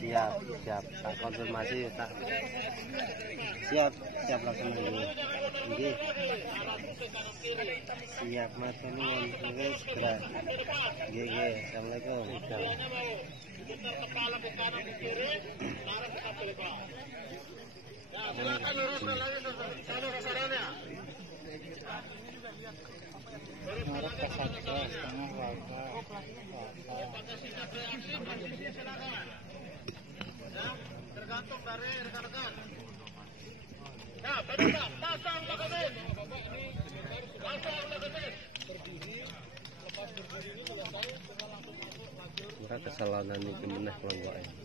Siap, siap. Tak konfirmasi, tak. Siap, siap langsung ini. Ini. Siap, matur nuwun. Oke, segera. GG. Assalamualaikum. Silakan lurus lagi sama sasarannya. Harap kesatria setengah warga. Tergantung dari rekan-rekan. Nah, benar, pasang magasin. Pasang magasin. Murah kesalahan ini meneh kelompoknya.